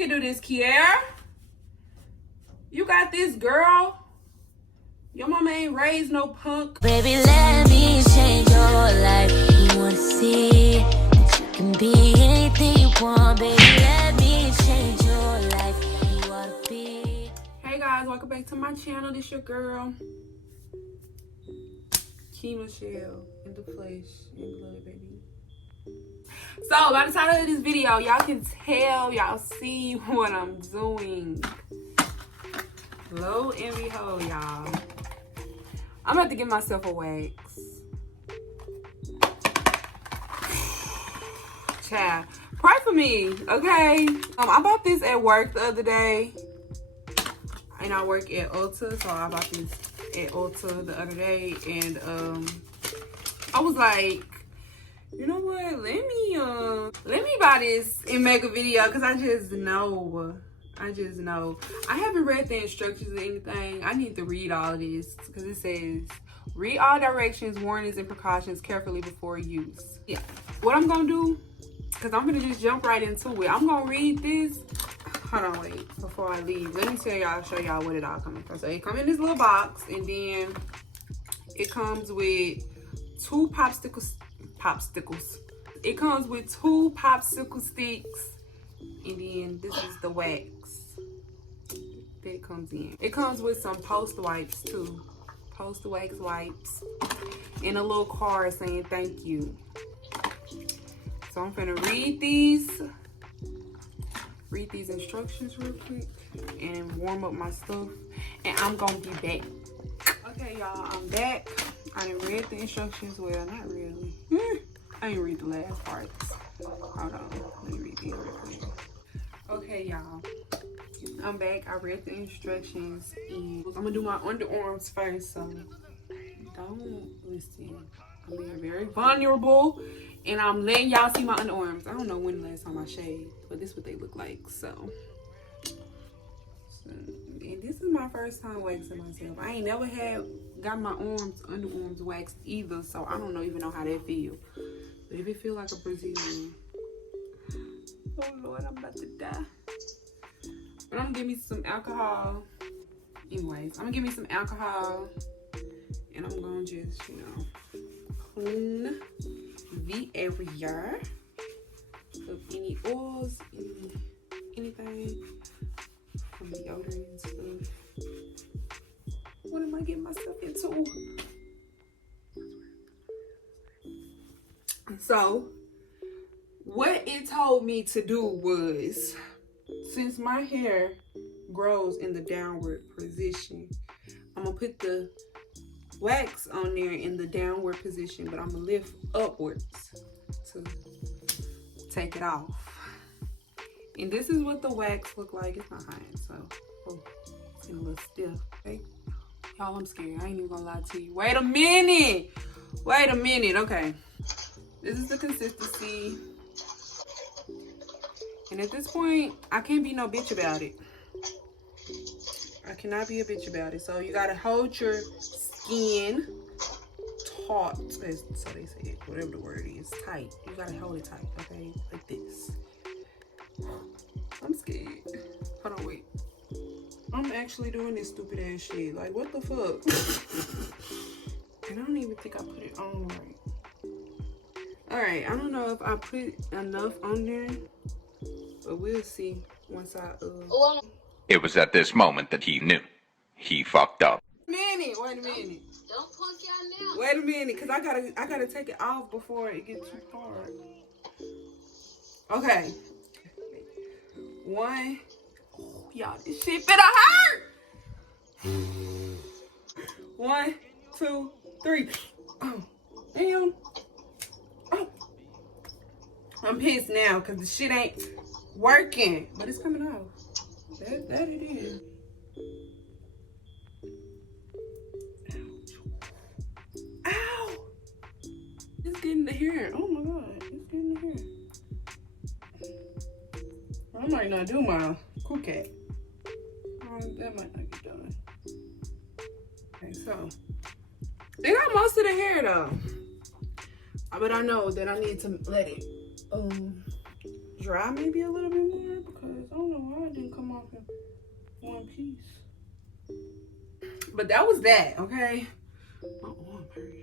can do this, Kiara. You got this, girl. Your mama ain't raised no punk. Baby, let me change your life. You wanna see that you can be anything you want. Baby, let me change your life. You wanna be. Hey guys, welcome back to my channel. This your girl, Key Michelle, in the flesh, in blood, baby. So by the title of this video, y'all can tell, y'all see what I'm doing. Lo and behold, y'all, I'm about to give myself a wax. Child, pray for me, okay? I bought this at work the other day. And I work at Ulta, so I bought this at Ulta the other day. And I was like, you know what? Let me buy this and make a video, because I just know. I haven't read the instructions or anything. I need to read all of this, because it says, read all directions, warnings, and precautions carefully before use. Yeah. What I'm going to do, because I'm going to just jump right into it. I'm going to read this. Hold on, wait, before I leave, let me show y'all what it all comes from. So it comes in this little box, and then it comes with two popsicles. It comes with two popsicle sticks, and then this is the wax that it comes in. It comes with some post wipes too, post wax wipes, and a little card saying thank you. So I'm gonna read these instructions real quick and warm up my stuff, and I'm gonna be back. Okay, y'all, I'm back. I didn't read the instructions. Well, not really. I didn't read the last parts. Hold on, let me read these real quick. Okay, y'all, I'm back. I read the instructions, and I'm gonna do my underarms first. So don't listen. I'm being very vulnerable, and I'm letting y'all see my underarms. I don't know when the last time I shaved, but this is what they look like. So and this is my first time waxing myself. I ain't never got my underarms waxed either, so I don't even know how that feel. But if it feel like a Brazilian, oh Lord, I'm about to die. But I'm gonna give me some alcohol. Anyways, I'm gonna give me some alcohol, and I'm gonna just, clean the area of any oils, anything from deodorant and stuff. What am I getting myself into? So what it told me to do was, since my hair grows in the downward position, I'm gonna put the wax on there in the downward position, but I'm gonna lift upwards to take it off. And this is what the wax look like. It's not hot, so it's getting a little stiff. Okay, y'all, I'm scared. I ain't even gonna lie to you. Wait a minute. Okay, this is the consistency. And at this point, I can't be no bitch about it. I cannot be a bitch about it. So you gotta hold your skin taut, so they say, whatever the word is, tight. You gotta hold it tight, okay? Like this. I'm scared. Hold on, wait. I'm actually doing this stupid ass shit. Like, what the fuck? And I don't even think I put it on right. Alright, I don't know if I put enough on there, but we'll see once I It was at this moment that he knew. He fucked up. Wait a minute. Don't punk y'all now. Wait a minute, cause I gotta take it off before it gets too hard. Okay. One. Oh, y'all, this shit finna hurt. 1, 2, 3. Oh, damn. Oh. I'm pissed now, cause the shit ain't working, but it's coming off. That it is. Ow! It's getting the hair. Oh my god, it's getting the hair. I might not do my cool cat. That might not get done. Okay, so they got most of the hair though. But I know that I need to let it dry maybe a little bit more, because I don't know why didn't come off in one piece. But that was that, okay? My arm hurt.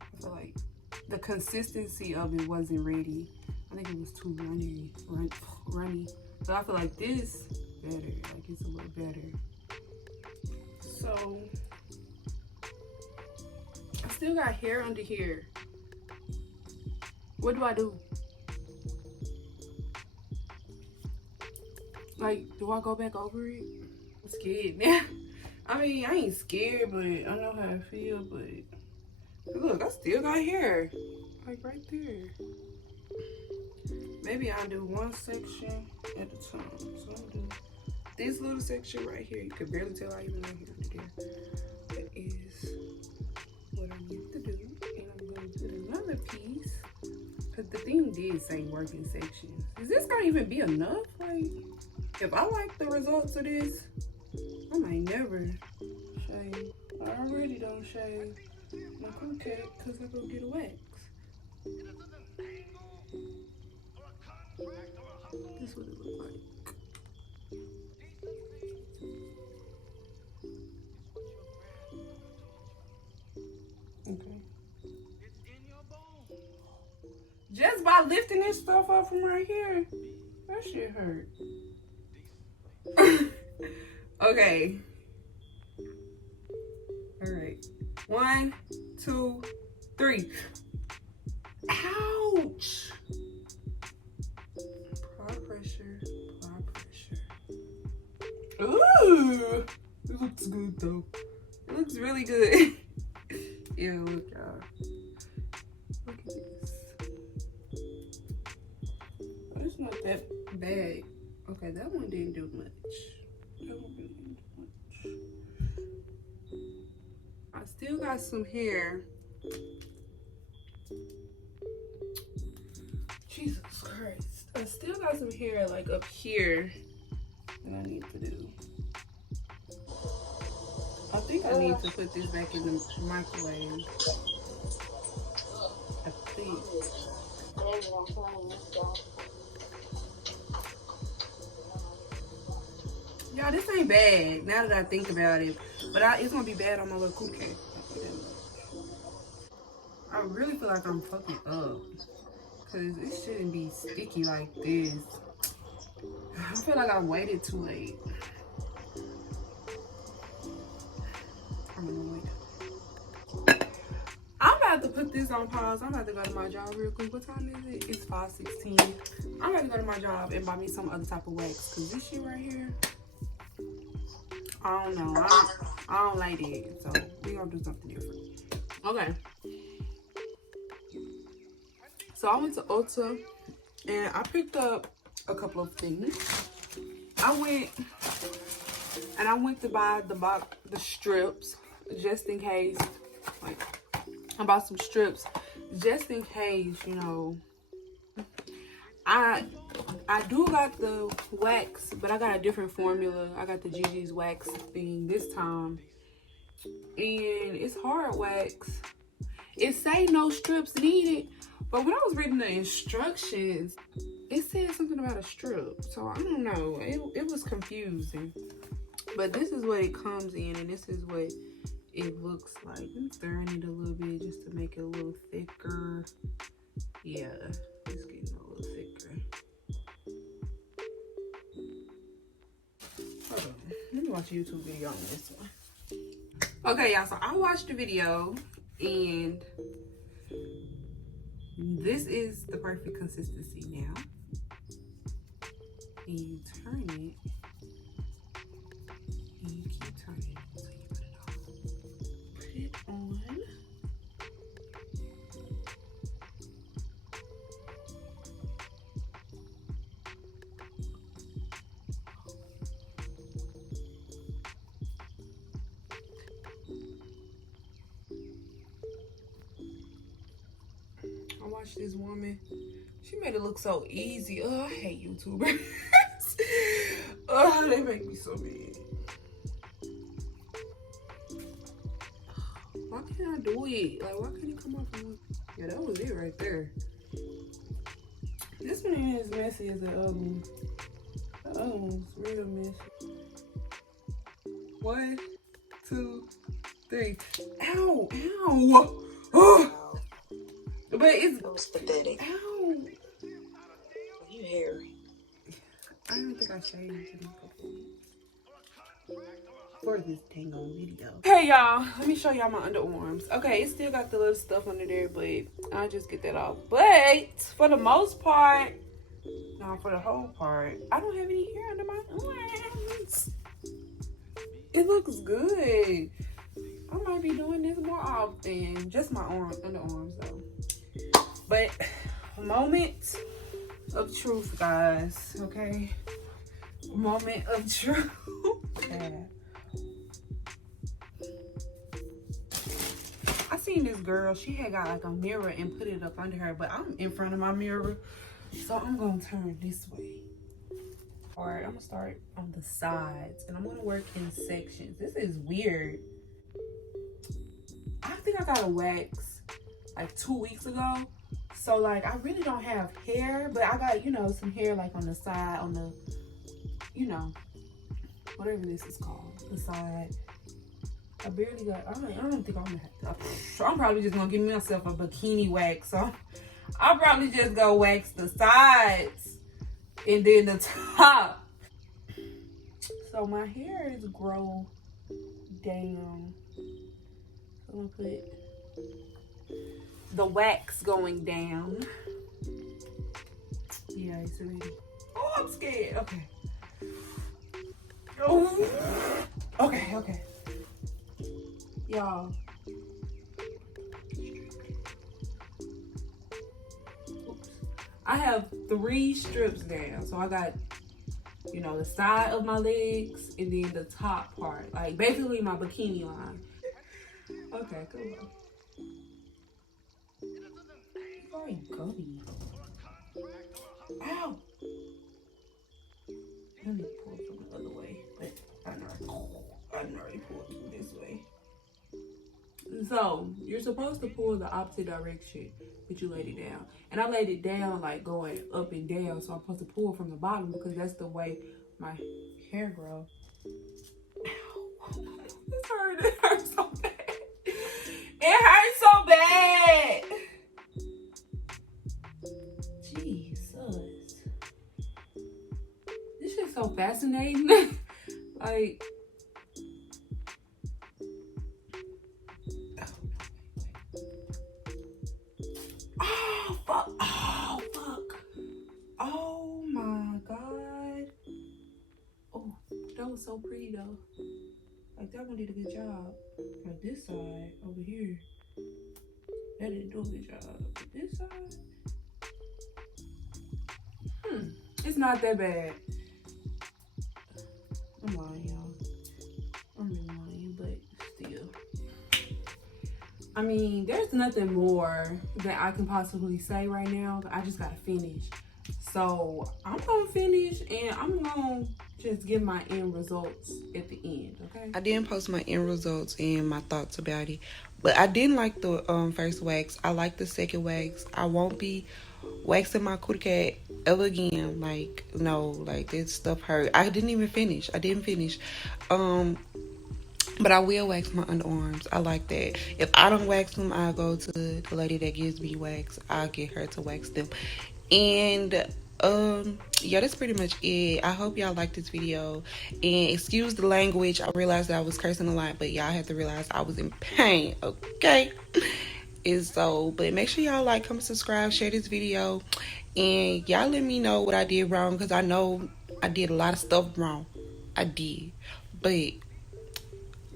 I feel like the consistency of it wasn't ready. I think it was too runny. So I feel like this better, like it's a little better. So I still got hair under here. What do I do? Like, do I go back over it? I'm scared now. I mean, I ain't scared, but I know how I feel, but look, I still got hair. Like right there. Maybe I'll do one section at a time. So I'm gonna do this little section right here. You can barely tell I even have hair under there. That is what I need to do. And I'm gonna do another piece. Cause the thing did say working sections. Is this gonna even be enough? Like, if I like the results of this, I might never shave. I already don't shave my crew cut because I go get a wax. This is what it looks like. Okay. Just by lifting this stuff up from right here, that shit hurt. Okay. All right. 1, 2, 3. Ouch. Apply pressure. Apply pressure. Ooh. It looks good though. It looks really good. Ew, look, y'all. Look at this. Oh, it's not that bad. Okay, that one didn't do much. That one really didn't do much. I still got some hair. Jesus Christ. I still got some hair like up here that I need to do. I think I need to put this back in the microwave. I think. Y'all, this ain't bad now that I think about it. But it's gonna be bad on my little cookie. I really feel like I'm fucking up. Cause it shouldn't be sticky like this. I feel like I waited too late. I'm about to put this on pause. I'm about to go to my job real quick. What time is it? It's 5:16. I'm about to go to my job and buy me some other type of wax. Cause this shit right here, I don't know. I don't like it. So we gonna do something different. Okay. So I went to Ulta and I picked up a couple of things. I went to buy the strips just in case. Like, I bought some strips just in case, you know. I do got the wax, but I got a different formula. I got the Gigi's wax thing this time. And it's hard wax. It say no strips needed, but when I was reading the instructions, it said something about a strip. So I don't know. It was confusing. But this is what it comes in, and this is what it looks like. I'm stirring it a little bit just to make it a little thicker. Yeah, it's getting a little thicker. Hold on. Let me watch a YouTube video on this one. Okay, y'all. So I watched the video, and this is the perfect consistency now. And you turn it, and you keep turning until you put it on. Put it on. I watched this woman. She made it look so easy. Oh, I hate YouTubers. Oh, they make me so mad. Why can't I do it? Like, why can't it come off? Yeah, that was it right there. as messy as the other one. The other one's real messy. 1, 2, 3. Ow! Ow! Oh! But it's... That was pathetic. Ow! You hairy. I don't think I shaved it in a couple weeks. For this dang on video. Hey y'all, let me show y'all my underarms. Okay, it still got the little stuff under there, but I'll just get that off. But for the most part, no, for the whole part, I don't have any hair under my arms. It looks good. I might be doing this more often. Just my underarms though. But moment of truth, guys. Okay, moment of truth. Yeah. I seen this girl, she had got like a mirror and put it up under her, but I'm in front of my mirror, so I'm gonna turn this way. All right, I'm gonna start on the sides and I'm gonna work in sections. This is weird. I think I got a wax like 2 weeks ago, so like I really don't have hair, but I got, you know, some hair like on the side, on the, you know, whatever this is called, the side. I barely got, I don't think I'm gonna have to, I'm probably just gonna give myself a bikini wax. So I'll probably just go wax the sides and then the top. So my hair is grow down. So I'm gonna put the wax going down. Yeah, it's already, oh, I'm scared. Okay. Oh. Okay. Y'all, I have 3 strips down. So I got, you know, the side of my legs and then the top part, like basically my bikini line. Okay, come on. Very gummy. Ow! Let me pull from the other way, but I already pulled from this way. So you're supposed to pull the opposite direction that you laid it down, and I laid it down like going up and down, so I'm supposed to pull from the bottom because that's the way my hair grows. Ow. It hurts so bad. It hurts so bad. Jesus, this shit's so fascinating. Like, oh fuck. Oh my god. Oh, that was so pretty though. Like, that one did a good job. Like this side over here, that didn't do a good job. But this side, it's not that bad. I'm lying, y'all. I'm really lying, but still. I mean, there's nothing more that I can possibly say right now. But I just gotta finish. So I'm gonna finish and I'm gonna just give my end results at the end, okay? I didn't post my end results and my thoughts about it, but I didn't like the first wax. I like the second wax. I won't be waxing my cootie cat ever again. Like, no, like, this stuff hurt. I didn't finish. But I will wax my underarms. I like that. If I don't wax them, I'll go to the lady that gives me wax. I'll get her to wax them. And yeah, that's pretty much it. I hope y'all like this video, and excuse the language. I realized that I was cursing a lot, but y'all have to realize I was in pain, okay? And so, but make sure y'all like, comment, subscribe, share this video, and y'all let me know what I did wrong, because I know I did a lot of stuff wrong. I did, but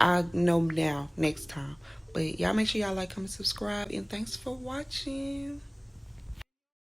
I know now next time. But y'all make sure y'all like, comment, subscribe, and thanks for watching.